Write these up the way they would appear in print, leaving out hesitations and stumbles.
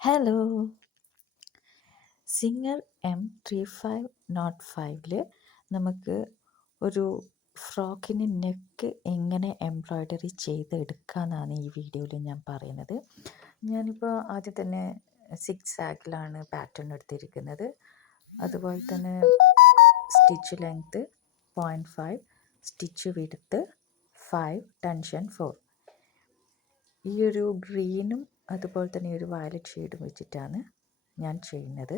Hello. Singer M3505 നമുക്ക് ഒരു ഫ്രോക്കിന് neck എങ്ങനെ എംബ്രോയ്ഡറി ചെയ്തെടുക്കാമെന്നാണ് ഈ വീഡിയോയിൽ ഞാൻ പറയുന്നത്. ഞാനിപ്പോൾ ആദ്യം തന്നെ സിക്സാക്കിലാണ് പാറ്റേൺ എടുത്തിരിക്കുന്നത്. അതുപോലെ തന്നെ stitch length 0.5, stitch width 5, tension 4. ഈ ഒരു ഗ്രീനും അതുപോലെ തന്നെ ഒരു വയലറ്റ് ഷെയ്ഡും വെച്ചിട്ടാണ് ഞാൻ ചെയ്യുന്നത്.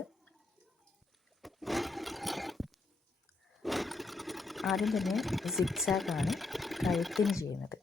ആദ്യം തന്നെ സിക്സാക്കാണ് കഴുത്തിന് ചെയ്യുന്നത്.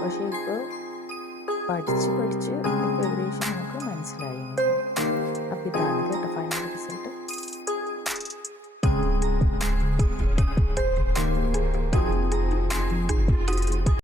പക്ഷേ ഇപ്പോൾ പഠിച്ച് ഇപ്പോൾ ഏകദേശം നമുക്ക് മനസ്സിലായി. അപ്പോൾ ഇതാണ് കേട്ടോ ഫൈനൽ